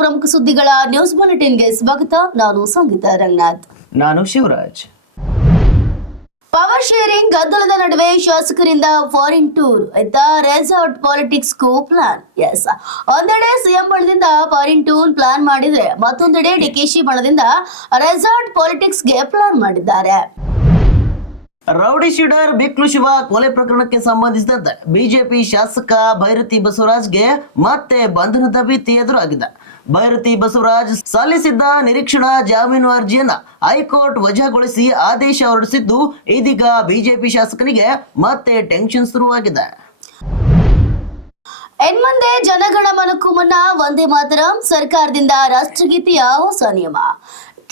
ಪ್ರಮುಖ ಸುದ್ದಿಗಳ ನ್ಯೂಸ್ ಬುಲೆಟಿನ್ಗೆ ಸ್ವಾಗತ. ನಾನು ಸಂಗೀತ ರಂಗನಾಥ್. ನಾನು ಶಿವರಾಜ್. ಪವರ್ ಶೇರಿಂಗ್ ಗದ್ದಲದ ನಡುವೆ ಶಾಸಕರಿಂದ ಫಾರಿನ್ ಟೂರ್ ರೆಸಾರ್ಟ್ ಪಾಲಿಟಿಕ್ಸ್ ಗೂ ಪ್ಲಾನ್. ಎಸ್, ಒಂದೆಡೆ ಸಿಎಂ ಬಣದಿಂದ ಫಾರಿನ್ ಟೂರ್ ಪ್ಲಾನ್ ಮಾಡಿದ್ರೆ ಮತ್ತೊಂದೆಡೆ ಡಿಕೆಶಿ ಬಣದಿಂದ ರೆಸಾರ್ಟ್ ಪಾಲಿಟಿಕ್ಸ್ ಗೆ ಪ್ಲಾನ್ ಮಾಡಿದ್ದಾರೆ. ರೌಡಿ ಶೀಡರ್ ಬಿಕ್ಲು ಶಿವ ಕೊಲೆ ಪ್ರಕರಣಕ್ಕೆ ಸಂಬಂಧಿಸಿದಂತೆ ಬಿಜೆಪಿ ಶಾಸಕ ಭೈರತಿ ಬಸವರಾಜ್ಗೆ ಮತ್ತೆ ಬಂಧನದ ಭೀತಿ ಎದುರಾಗಿದೆ. ಭೈರತಿ ಬಸವರಾಜ್ ಸಲ್ಲಿಸಿದ್ದ ನಿರೀಕ್ಷಣಾ ಜಾಮೀನು ಅರ್ಜಿಯನ್ನ ಹೈಕೋರ್ಟ್ ವಜಾಗೊಳಿಸಿ ಆದೇಶ ಹೊರಡಿಸಿದ್ದು, ಇದೀಗ ಬಿಜೆಪಿ ಶಾಸಕನಿಗೆ ಮತ್ತೆ ಟೆನ್ಷನ್ ಶುರುವಾಗಿದೆ. ಇನ್ಮುಂದೆ ಜನಗಣಮನಕ್ಕೂ ಮುನ್ನ ವಂದೇ ಮಾತರಂ ಸರ್ಕಾರದಿಂದ ರಾಷ್ಟ್ರಗೀತೆಯ ಹೊಸ ನಿಯಮ.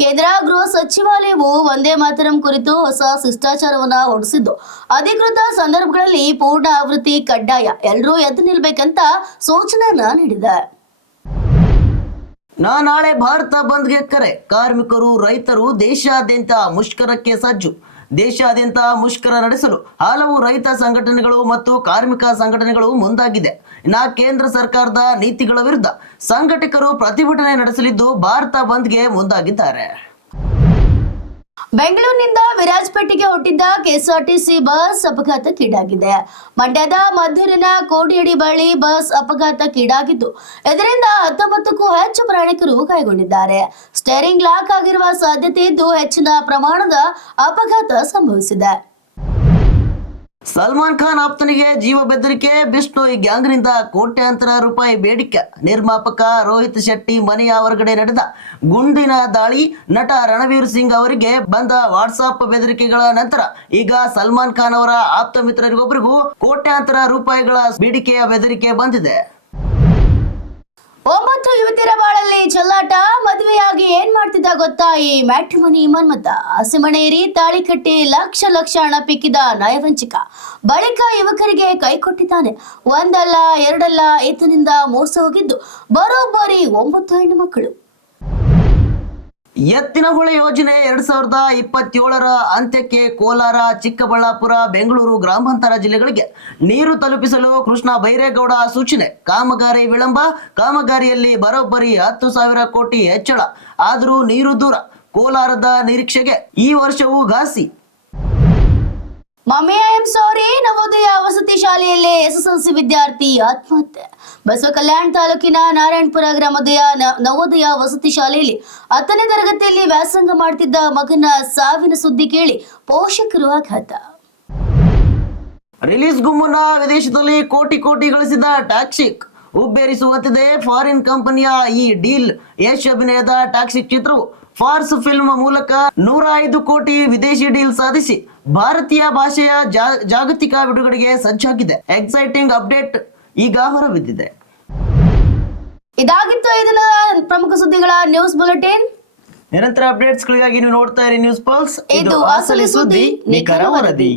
ಕೇಂದ್ರ ಗೃಹ ಸಚಿವಾಲಯವು ವಂದೇ ಮಾತರಂ ಕುರಿತು ಹೊಸ ಶಿಷ್ಟಾಚಾರವನ್ನ ಹೊರಡಿಸಿದ್ದು, ಅಧಿಕೃತ ಸಂದರ್ಭಗಳಲ್ಲಿ ಪೂರ್ಣ ಆವೃತ್ತಿ ಕಡ್ಡಾಯ, ಎಲ್ಲರೂ ಎದ್ದು ನಿಲ್ಬೇಕಂತ ಸೂಚನೆಯನ್ನ ನೀಡಿದೆ. ನಾಳೆ ಭಾರತ ಬಂದ್ಗೆ ಕರೆ. ಕಾರ್ಮಿಕರು, ರೈತರು ದೇಶಾದ್ಯಂತ ಮುಷ್ಕರಕ್ಕೆ ಸಜ್ಜು. ದೇಶಾದ್ಯಂತ ಮುಷ್ಕರ ನಡೆಸಲು ಹಲವು ರೈತ ಸಂಘಟನೆಗಳು ಮತ್ತು ಕಾರ್ಮಿಕ ಸಂಘಟನೆಗಳು ಮುಂದಾಗಿದೆ. ಕೇಂದ್ರ ಸರ್ಕಾರದ ನೀತಿಗಳ ವಿರುದ್ಧ ಸಂಘಟಕರು ಪ್ರತಿಭಟನೆ ನಡೆಸಲಿದ್ದು ಭಾರತ ಬಂದ್ಗೆ ಮುಂದಾಗಿದ್ದಾರೆ. ಬೆಂಗಳೂರಿನಿಂದ ವಿರಾಜಪೇಟೆಗೆ ಹೊರಟಿದ್ದ ಕೆಎಸ್ಆರ್ಟಿಸಿ ಬಸ್ ಅಪಘಾತಕ್ಕೀಡಾಗಿದೆ. ಮಂಡ್ಯದ ಮದ್ದೂರಿನ ಕೋಡಿಯಡಿ ಬಳಿ ಬಸ್ ಅಪಘಾತಕ್ಕೀಡಾಗಿದ್ದು, ಇದರಿಂದ 19ಕ್ಕೂ ಹೆಚ್ಚು ಪ್ರಯಾಣಿಕರು ಗಾಯಗೊಂಡಿದ್ದಾರೆ. ಸ್ಟೇರಿಂಗ್ ಲಾಕ್ ಆಗಿರುವ ಸಾಧ್ಯತೆ ಇದ್ದು ಹೆಚ್ಚಿನ ಪ್ರಮಾಣದ ಅಪಘಾತ ಸಂಭವಿಸಿದೆ. ಸಲ್ಮಾನ್ ಖಾನ್ ಆಪ್ತನಿಗೆ ಜೀವ ಬೆದರಿಕೆ. ಬಿಷ್ಣೋಯ್ ಗ್ಯಾಂಗ್ನಿಂದ ಕೋಟ್ಯಾಂತರ ರೂಪಾಯಿ ಬೇಡಿಕೆ. ನಿರ್ಮಾಪಕ ರೋಹಿತ್ ಶೆಟ್ಟಿ ಮನೆಯ ಹೊರಗಡೆ ನಡೆದ ಗುಂಡಿನ ದಾಳಿ. ನಟ ರಣವೀರ್ ಸಿಂಗ್ ಅವರಿಗೆ ಬಂದ ವಾಟ್ಸಾಪ್ ಬೆದರಿಕೆಗಳ ನಂತರ ಈಗ ಸಲ್ಮಾನ್ ಖಾನ್ ಅವರ ಆಪ್ತ ಮಿತ್ರರಿಗೊಬ್ಬರಿಗೂ ಕೋಟ್ಯಾಂತರ ರೂಪಾಯಿಗಳ ಬೇಡಿಕೆಯ ಬೆದರಿಕೆ ಬಂದಿದೆ. 9 ಯುವತಿಯರ ಬಾಳಲ್ಲಿ ಚೆಲ್ಲಾಟ. ಮದುವೆಯಾಗಿ ಏನ್ ಮಾಡ್ತಿದ್ದ ಗೊತ್ತಾ ಈ ಮ್ಯಾಟ್ರಿಮನಿ ಮನ್ಮತ. ಹಸಿಮಣೇರಿ ತಾಳಿ ಕಟ್ಟಿ ಲಕ್ಷ ಹಣ ಪಿಕ್ಕಿದ ನಯವಂಚಿಕ. ಬಳಿಕ ಯುವಕರಿಗೆ ಕೈ ಕೊಟ್ಟಿದ್ದಾನೆ. ಒಂದಲ್ಲ ಎರಡಲ್ಲ ಈತನಿಂದ ಮೋಸ ಹೋಗಿದ್ದು ಬರೋಬ್ಬರಿ 9 ಹೆಣ್ಣು ಮಕ್ಕಳು. ಎತ್ತಿನಹೊಳೆ ಯೋಜನೆ 2027ರ ಅಂತ್ಯಕ್ಕೆ ಕೋಲಾರ, ಚಿಕ್ಕಬಳ್ಳಾಪುರ, ಬೆಂಗಳೂರು ಗ್ರಾಮಾಂತರ ಜಿಲ್ಲೆಗಳಿಗೆ ನೀರು ತಲುಪಿಸಲು ಕೃಷ್ಣ ಬೈರೇಗೌಡ ಸೂಚನೆ. ಕಾಮಗಾರಿ ವಿಳಂಬ. ಕಾಮಗಾರಿಯಲ್ಲಿ ಬರೋಬ್ಬರಿ 10,000 ಕೋಟಿ ಹೆಚ್ಚಳ. ಆದರೂ ನೀರು ದೂರ. ಕೋಲಾರದ ನಿರೀಕ್ಷೆಗೆ ಈ ವರ್ಷವೂ ಘಾಸಿ. Mummy I am sorry. Navodaya ವಸತಿ ಶಾಲೆಯಲ್ಲಿ ಎಸ್ಎಸ್ಎಲ್ಸಿ ವಿದ್ಯಾರ್ಥಿ ಆತ್ಮಹತ್ಯೆ. ಬಸವ ಕಲ್ಯಾಣ ತಾಲೂಕಿನ ನಾರಾಯಣಪುರ ಗ್ರಾಮದ ನವೋದಯ ವಸತಿ ಶಾಲೆಯಲ್ಲಿ 10ನೇ ತರಗತಿಯಲ್ಲಿ ವ್ಯಾಸಂಗ ಮಾಡುತ್ತಿದ್ದ ಮಗನ ಸಾವಿನ ಸುದ್ದಿ ಕೇಳಿ ಪೋಷಕರು ಆಘಾತ. ರಿಲೀಸ್ಗೂ ಮುನ್ನ ವಿದೇಶದಲ್ಲಿ ಕೋಟಿ ಗಳಿಸಿದ ಟಾಕ್ಸಿಕ್ ಉಬ್ಬೇರಿಸುವಂತಿದೆ. ಫಾರಿನ್ ಕಂಪನಿಯ ಈ ಡೀಲ್. ಯಶ್ ಅಭಿನಯದ ಟಾಕ್ಸಿಕ್ ಚಿತ್ರವು ಫಾರ್ಸ್ ಫಿಲ್ಮ್ ಮೂಲಕ 105 ಕೋಟಿ ವಿದೇಶಿ ಡೀಲ್ ಸಾಧಿಸಿ ಭಾರತೀಯ ಭಾಷೆಯ ಜಾಗತಿಕ ಬಿಡುಗಡೆಗೆ ಸಜ್ಜಾಗಿದೆ. ಎಕ್ಸೈಟಿಂಗ್ ಅಪ್ಡೇಟ್ ಈಗ ಹೊರಬಿದ್ದಿದೆ. ಇದಾಗಿತ್ತು ಇದನ್ನ ಪ್ರಮುಖ ಸುದ್ದಿಗಳ ನ್ಯೂಸ್ ಬುಲೆಟಿನ್. ನಿರಂತರ ಅಪ್ಡೇಟ್ಸ್ಗಳಿಗಾಗಿ ನೀವು ನೋಡ್ತಾ ಇರಿ ನ್ಯೂಸ್ ಪಲ್ಸ್. ಇದು ಅಸಲಿ ಸುದ್ದಿ, ನಿಖರ ವರದಿ.